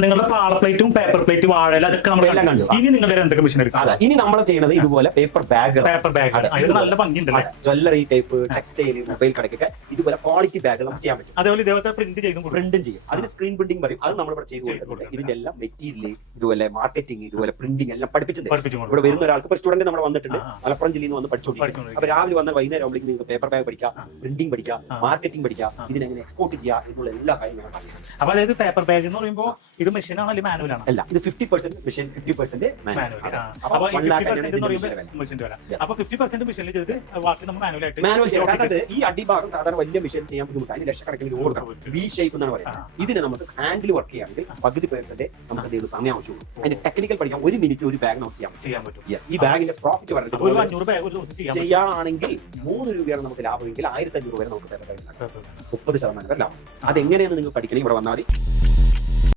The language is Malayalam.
നിങ്ങളുടെ പാള പ്ലേറ്റും പേപ്പർ പ്ലേറ്റ് വാഴല അതൊക്കെ നമ്മൾ എല്ലാം കണ്ടു. ഇനി നിങ്ങളുടെ എന്തൊക്കെ മെഷീനറി അതെ, ഇനി നമ്മൾ ചെയ്യുന്നത് ഇതുപോലെ പേപ്പർ ബാഗ്, പേപ്പർ ബാഗ് അതിന് നല്ല ഭംഗിയുണ്ടല്ലേ. ജ്വല്ലറി ടൈപ്പ്, ടെക്സ്റ്റൈൽ, മൊബൈൽ കടക്കൊക്കെ ഇതുപോലെ ക്വാളിറ്റി ബാഗ് നമുക്ക് ചെയ്യാൻ പറ്റും. അതേപോലെ ഇതേപോലത്തെ പ്രിന്റ് ചെയ്തും പ്രിന്റും ചെയ്യും. അതിന് സ്ക്രീൻ പ്രിന്റിംഗ് പറയും. അത് നമ്മൾ ഇവിടെ ചെയ്തു കൊടുക്കുന്നുണ്ട്. ഇതിന്റെ എല്ലാം മെറ്റീരിയൽ, ഇതുപോലെ മാർക്കറ്റിംഗ്, ഇതുപോലെ പ്രിന്റിംഗ് എല്ലാം പഠിപ്പിച്ചത്. ഇവിടെ വരുന്ന ഒരാൾക്ക് ഒരു സ്റ്റുഡന്റ് നമ്മൾ വന്നിട്ടുണ്ട്, മലപ്പുറം ജില്ലയിൽ നിന്ന് വന്ന് പഠിച്ചുകൊണ്ടിരിക്കും. അപ്പൊ രാവിലെ വന്ന വൈകുന്നേരം ആകുമ്പോഴേക്കും നിങ്ങൾക്ക് പേപ്പർ ബാഗ് പഠിക്കാം, പ്രിന്റിംഗ് പഠിക്കാം, മാർക്കറ്റിംഗ് പഠിക്കാം, ഇതിനെങ്ങനെ എക്സ്പോർട്ട് ചെയ്യാം എന്നുള്ള എല്ലാ കാര്യങ്ങളും. അപ്പൊ അതായത് പേപ്പർ ബാഗ് എന്ന് പറയുമ്പോൾ ഇത് മെഷീനാണ് അല്ലെങ്കിൽ മാനുവൽ ആണ്? അല്ല, ഇത് 50% മെഷീൻ, 50% മാനുവൽ. അപ്പൊ 50% മെഷീനിൽ ചെയ്തിട്ട് ബാക്കി നമ്മൾ മാനുവൽ ആയിട്ട് മാനുവൽ ചെയ്യാം. ഈ അടിഭാഗം സാധാരണ വലിയ മെഷീൻ ചെയ്യാൻ ബുദ്ധിമുട്ടാണ്. അതിന് ലക്ഷക്കണക്കിന് കൊടുക്കണം. വി ഷേപ്പ് എന്നാണ് പറയുന്നത്. ഇതിന് നമുക്ക് ഹാൻഡിൽ വർക്ക് ചെയ്യുകയാണെങ്കിൽ പകുതി പേഴ്സന്റെ നമുക്ക് എന്തെങ്കിലും സമയം ആവശ്യമുള്ളൂ. അതിന്റെ ടെക്നിക്കൽ പഠിക്കാം. 1 മിനിറ്റ് ഒരു ബാഗ് നമുക്ക് ചെയ്യാൻ പറ്റും. ഈ ബാഗിന്റെ പ്രോഫിറ്റ് പറഞ്ഞിട്ട് 500 ബാഗ് ഒരു ദിവസം ചെയ്യുകയാണെങ്കിൽ 3 രൂപയാണ് നമുക്ക് ലാഭമെങ്കിൽ 1500 വരെ നമുക്ക് 30% ലാഭം. അതെങ്ങനെയാണ് നിങ്ങൾ പഠിക്കണേ ഇവിടെ വന്നാൽ മതി.